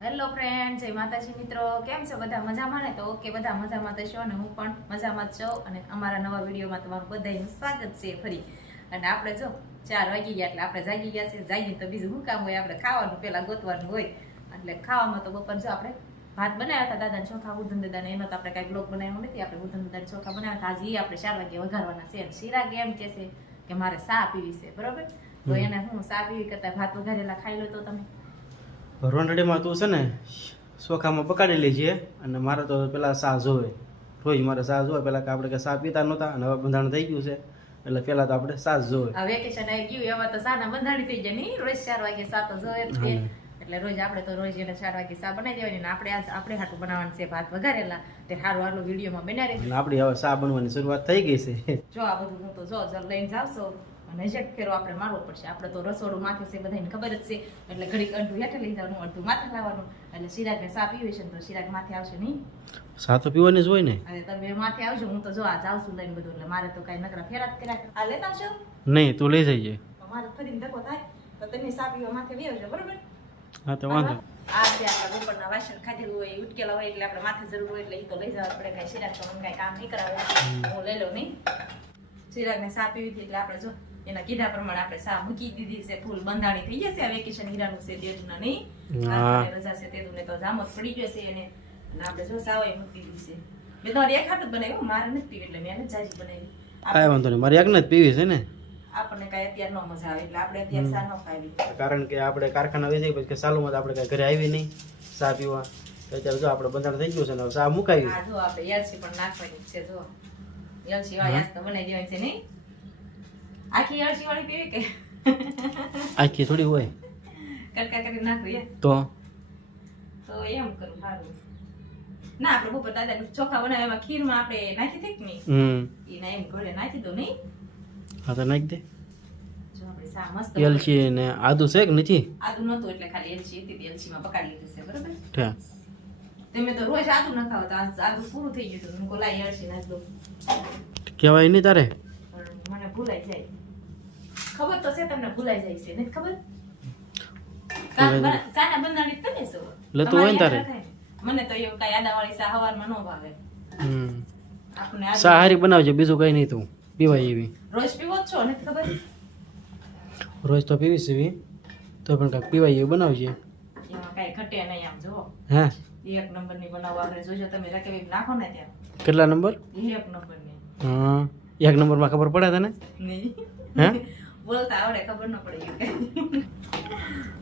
Hello friend જય માતાજી મિત્રો. કેમ છો? બધા મજામાં ને? તો ઓકે બધા મજામાં તો છો ને? હું પણ મજામાં જ છું અને અમારા નવા વિડીયોમાં તમારું બધાનું સ્વાગત છે ફરી. અને આપણે જો ચાર વાગી ગયા એટલે આપણે જાગી ગયા છે જાગીને તો બીજું શું કામ હોય? આપણે ખાવાનું પહેલાં ગોતવાનું હોય. એટલે ખાવામાં તો બપોર જો આપણે ભાત બનાવ્યા હતા દાદા ચોખા ઉધન દાદાને એમાં તો આપણે કાંઈ બ્લોક બનાવ્યો નથી. આપણે ઉધન દાદાને ચોખા બનાવ્યા હતા. આજે આપણે ચાર વાગે વઘારવાના છે. અને શિરાગ એમ કે છે કે મારે સા પીવી છે બરોબર? તો એને હું સા પીવી કરતા ભાત વઘારેલા ખાઈ લો તો તમે. રોંઢડીમાં તું છે ને ચોખામાં પકાડી લેજે અને મારે તો પેલા સા જોવે. રોજ મારે સા જોવે. પેલા કે આપણે કે સા પીતા નહોતા અને હવે બંધાણ થઈ ગયું છે. એટલે પેલા તો આપણે સા જોવે. વેકેશન આવી ગયું. એમાં તો સાના બંધાણી થઈ જાય નહીં. રોજ ચાર વાગે સા તો જોઈએ જ એટલે રોજ આપણે તો રોજ એને ચાર વાગે સા બનાવી દેવાની ને આપણે આજ આપણે હાટું બનાવવાનું છે ભાત વઘારેલા. તે સારું હારું વિડીયોમાં બનાવી આપણી હવે સા બનવાની શરૂઆત થઈ ગઈ છે. જો આ બધું હું તો જો લઈને જાવશો. અને જે ફેરો આપણે મારવો પડશે. આપણે તો રસોડું માથે છે બધાને ખબર જ છે. એટલે ઘડીક અડધું હેઠે લઈ જવાનું અડધું માથે લાવવાનું. એટલે શિરાગને સા પીવે છે તો શિરાગ માથે આવશે નહીં. સા તો પીવાની જ હોય ને. અને તમે માથે આવજો હું તો જો આ જાઉં છું લઈને બધું એટલે મારે તો કાંઈ નકરા ફેરા જ કર્યા. આ લેતા આવશો નહીં તું લઈ જઈએ મારે ફરીને ધક્કો થાય. તો તમે સા પીવા માથે બેસજો બરોબર? હા તો વાંધો. આ છે આપણા બપોરના વાસણ ખાધેલું હોય ઉટકેલા હોય એટલે આપણે માથે જરૂર હોય એટલે એ તો લઈ જવા પડે. કાંઈ શિરાગ તો મને કાંઈ કામ નહીં કરાવે. હું લઈ લઉં નહીં. સિરાગને સા પીવી એટલે આપણે જો એના કીધા પ્રમાણે આપણે સા મૂકી દીધી છે ફૂલ બંધાણી થઈ જશે. આ વેકેશન હીરાનું છે તેજના નહીં. રજા છે તેદુને તો જામો પડી ગયો છે એને. અને આપણે જો સાવાય મૂકી દીધી છે. મેં તો એક હાટ જ બનાવ્યું મારે નથી પીવી એટલે મેં એને જાજી બનાવી. કાંઈ વાંધો નહીં મારે એકને જ પીવી છે ને? આપણને કાંઈ અત્યારે ન મજા આવે એટલે આપણે અત્યારે સા ન ખાવી. કારણ કે આપણે કારખાના વેચાઈ પછી કે સાલુમાં તો આપણે કાંઈ ઘરે આવી નહીં સા પીવા. તો અત્યારે જો આપણે બંધાણ થઈ ગયું છે ને સા મુકાવી આ જો આપણે એલચી પણ નાખવાની છે જો. એલચી વાળી આજ તો બનાવી દેવાની છે નહીં. આખી એલચી વાળી પીવી કે? આખી થોડી હોય. કટકા કરી નાખું એ? તો? તો એમ કરું સારું. ના આપણે બપોર દાદા ચોખા બનાવે એમાં ખીરમાં આપણે નાખી દે કે નહીં? એના એમ ઘરે નાખી દો નહીં. હા તો નાખી દે. એલચી ને આદુ છે કે નથી? આદુ નતું એટલે ખાલી એલચી હતી એલચીમાં પકાડી લીધું છે બરોબર? ઠે. તમે તો રોજ આદુ ન ખાવ તો આદુ પૂરું થઈ ગયું હતું. લાઈ એલચી નાખ કહેવાય નહીં તારે? મને ભૂલાઈ જાય. ખબર તો છે તમને ભૂલાઈ જાય છે નથી ખબર? સાના બંધાણી તમે છો એટલે હોય ને તારે. તમારી યાદ રાખે. મને તો એવું કાંઈ આદાવાળી સા હવારમાં ન ભાવે. હમ. આપણે આદુ- સા હારી બનાવજે બીજું કઈ નહીં તું. પીવાય એવી. રોજ પીવો છો ખબર? રોજ તો પીવી સીવી તો પણ કાંઈક પીવાય એવી બનાવજે. કાંઈ ઘટે નહીં આમ જુઓ. હે? એક નંબરની બનાવો આપણે જોજો તમે રકેવી નાખો ને ત્યાં. કેટલા નંબર? એક નંબરની. હા એક નંબરમાં ખબર પડે તને? નહીં. હે? બોલતા આવડે ખબર ન પડે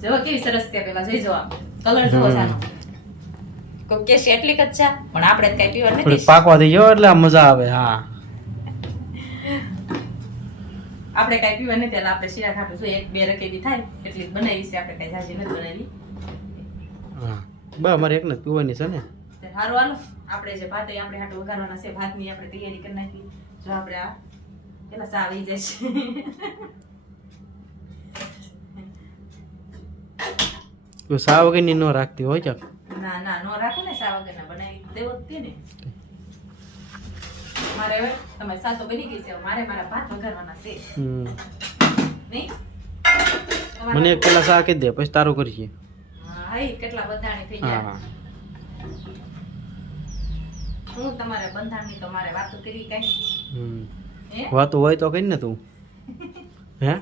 જો કેવી સરસ કે પેલા જોઈ જો આમ. કલર જોવો સાનો કોઈ કે છે એટલી કચ્ચા પણ આપણે કઈ કાંઈ પીવા નથી. પાકવા થઈ એટલે મજા આવે હા. આપણે કઈ પીવા નથી એટલે આપણે શીરા ખાટું છું એક બે રકેવી થાય એટલી જ બનાવી છે. આપણે કઈ જાજી નથી બનાવી. હા. બા અમારે એક જ પીવાની છે ને. તે સારું હાલો. આપણે જે ભાત આપણે હાટું વઘારવાના છે ભાતની આપણે તૈયારી કરી નાખી. જો આપણે આ પેલા સા આવી જાય છે તો સા વગરની ન રાખતી હોય ચાલ. ના ના નો રાખો ને સા વગરના બનાવી દેવો તે ને. મારે હવે તમે સા તો બની ગઈ છે મારે મારા ભાત વઘારવાના છે. હમ. નહીં? મને પેલા સા કહી દે પછી તારું કરીએ. હા કેટલા બંધાણી થઈ ગયા. હા તમારે બંધાણની તો મારે વાતો કરી કઈ. વાતું હોય તો કઈ ને તું. હે?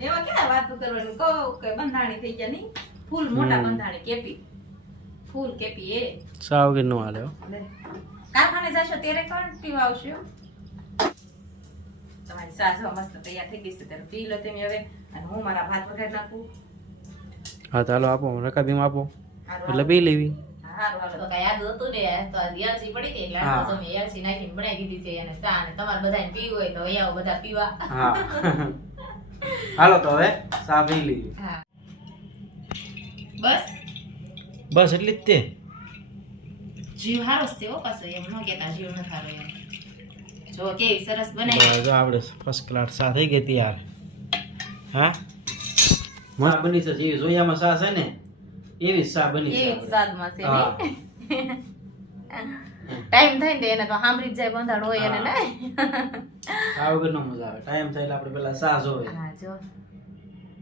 એમાં ક્યાં વાતો કરવાની? કહો કે બંધાણી થઈ ગયા નહીં? ફૂલ મોટા. બંધાણી કેપી. ફૂલ કેપી એ. સાવ કે નો હાલે કારખાને જશો ત્યારે કોણ પીવા આવશે? તમારી સાસ મસ્ત તૈયાર થઈ ગઈ છે ત્યારે પી લો તમે હવે. અને હું મારા ભાત વઘારી નાખું. હા તો હાલો આપો રકાબીમાં આપો. એટલે પી લેવી. તો કઈ યાદ હતું ને તો એલચી પડી ગઈ એટલે. આટલો સમય નાખીને બનાવી દીધી છે અને ચા અને તમારે બધાને પીવું હોય તો અહીંયા બધા પીવા. હાલો તો હવે સા પી લઈએ બસ? બસ એટલી જ તે. જીવ હારો છે હો પાછો એમ ન કહેતા જીવ ન હારો એમ. જો કેવી સરસ બનાવી જો આપણે ફર્સ્ટ ક્લાસ સા થઈ ગઈ તૈયાર. હા? મસ્ત બની છે જીવ જોયામાં સા છે ને? એવી સા બની છે એવી સાદમાં છે ને ટાઈમ થાય ને એને તો સાંભળી જ જાય બંધાણ હોય એને ને આ વગર નો મજા આવે. ટાઈમ થાય એટલે આપણે પેલા સા જોવે. હા જો.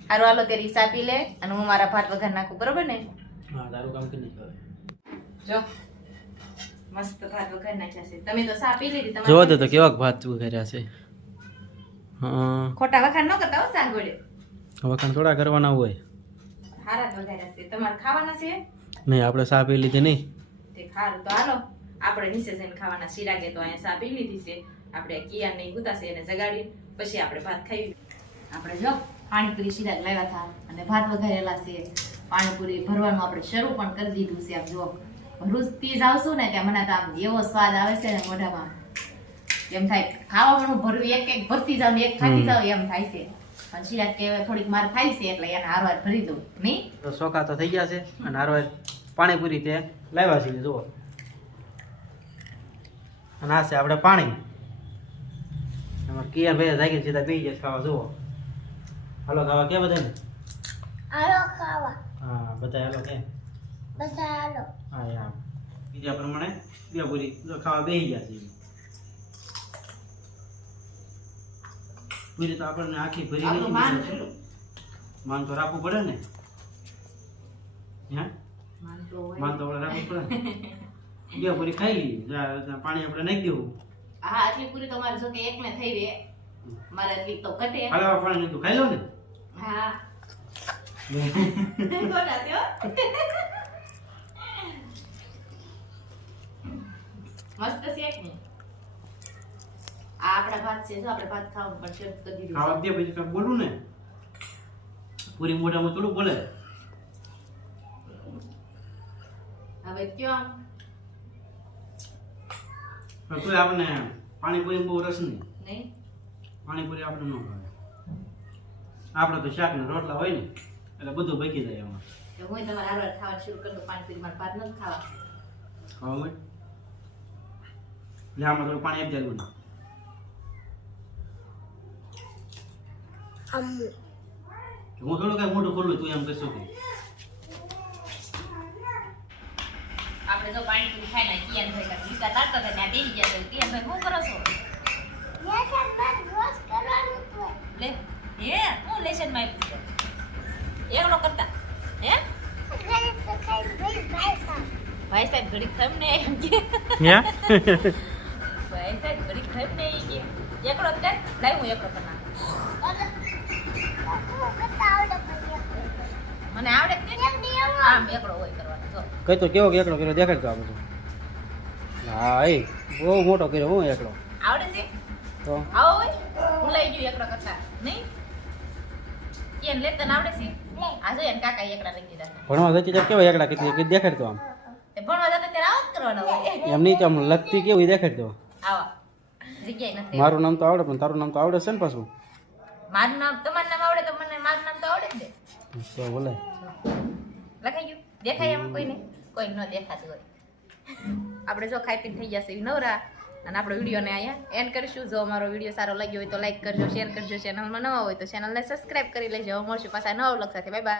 હારું હાલો તે રીસ પી લે અને હું મારા ભાત વઘાર નાખું બરોબર ને? હા તારું કામ કરી જો મસ્ત ભાત વઘારી નાખ્યા છે. તમે તો સા પી લીધી તમારે જોવા દે તો કેવા ભાત વઘાર્યા છે. હા. ખોટા વખાણ ન કરતા હો સાંગોડે વખાણ થોડા કરવાના હોય. હારા જ વઘાર્યા છે. તમારે ખાવાના છે? નહીં આપણે સા પી લીધી નહીં. તે ખારું તો હાલો. આપણે નીચે જઈને ખાવાના શિરાગે તો અહીંયા સા પી લીધી છે. આપણે કિયાન નહીં ગુતાશે એને જગાડી પછી આપણે ભાત ખાઈ આપણે જો પાણીપુરી શીરા લાવ્યા હતા. અને ભાત વઘારેલા છે. પાણીપુરી ભરવાનું આપણે શરૂ પણ કરી દીધું છે. આમ જો ભરૂચથી જ આવશું ને કે મને તો આમ એવો સ્વાદ આવે છે ને મોઢામાં. એમ થાય ખાવાનું ભરવી એક એક ભરતી જાવ એક ખાતી જાવ એમ થાય છે. પણ શિરાગ કે થોડીક માર થાય છે એટલે એને હારવાર ભરી દઉં. નહીં? તો ચોખા તો થઈ ગયા છે અને હારવાર પાણીપુરી તે લાવ્યા છીએ જુઓ. અને આ છે આપણે પાણી. અમારે કિયાર ભાઈ જાગી સીધા પી જાય ખાવા જુઓ. હાલો ખાવા કે બધાને? આલો ખાવા. હા બધા હાલો કે? બધા આલો હા યાર બીજા પ્રમાણે બે પૂરી. જો ખાવા બેસી ગયા છે. પૂરી તો આપણને આખી ભરી આપણું માન તો રાખવું પડે ને? હે? માન તો માન તો આપણે રાખવું પડે. બે પૂરી ખાઈ લઈએ પાણી આપણે નાખી દેવું. હા આટલી પૂરી તો મારી જો કે એકને થઈ રહે. મારે એટલી તો કટે હાલો પાણી નાખ્યું. ખાઈ લો ને. હા છે હો? મસ્ત શેક ને આ આપણા ભાત છે જો આપણે ભાત શરૂ કરી ખાવા દે પછી બોલું ને પૂરી મોઢામાં થોડું બોલે હવે કયો તો પણ આપણને પાણીપુરી બહુ રસ નહીં નહીં પાણીપુરી આપણે ન ભાવે આપણે તો શાક ને રોટલા હોય ને એટલે બધું બકી જાય એમાં. તો હું તમારે હારવાર ખાવાનું શરૂ કરી પાણીપુરી મારે ભાત નથી ખાવા ખાવા હોય એટલે આમાં થોડું પાણી આપી દેવું હું થોડું કાંઈ મોઢું ખોલું તું એમ કહેશો કે. આપણે જો પાણીપુરી ખાઈ ને કિયાન ભાઈ તારતા હતા ત્યાં બેસી ગયા તો કિયાન ભાઈ શું કરો છો લેસન બસ રોજ કરવાનું તો લે હે હું લેશનમાં આપ્યું છે એકડો કરતા. હે? ભાઈ સાહેબ ઘડીક થમ ને એમ કે. ભાઈ સાહેબ ઘડીક થમ ને કે. એકડો કર લાઈ હું એકડો કરના કરતા મને આવડે આમ એકડો હોય કરવાનો. જો. કઈ તો કેવો કે એકડો કર્યો દેખાડ તો આ બધું હા એ બહુ મોટો કર્યો હું એકડો. આવડે છે? તો? આવો હોય? હું લઈ ગયું એકડો કરતા. નહીં? કેમ લે તને આવડે છે? આ જો એન કાકા એકડા લઈ દીધા ભણવા જતી ત્યારે કેવા એકડા કીધી દેખાડ તો આમ. તે ભણવા જતા ત્યારે આવો કરવાનો હોય. એમ નહીં તો આમ લગતી કેવું એ દેખાડ દો આવા જગ્યાએ નથી મારું નામ તો આવડે પણ તારું નામ તો આવડે છે ને પાછું. મારું નામ તમારું નામ આવડે તો મને મારું નામ તો આવડે જ ને. તો બોલે. લખાઈ ગયું? દેખાય એમાં કોઈને? કોઈ ન દેખાતું હોય. આપણે જો ખાઈ પીને થઈ જશે નવરા. અને આપણો વિડીયોને અહીંયા એન્ડ કરીશું. જો અમારો વીડિયો સારો લાગ્યો હોય તો લાઈક કરજો શેર કરજો. ચેનલમાં નવા હોય તો ચેનલને સબસ્ક્રાઈબ કરી લેજો. મળશું પાછા નવા વ્લોગ સાથે. Bye bye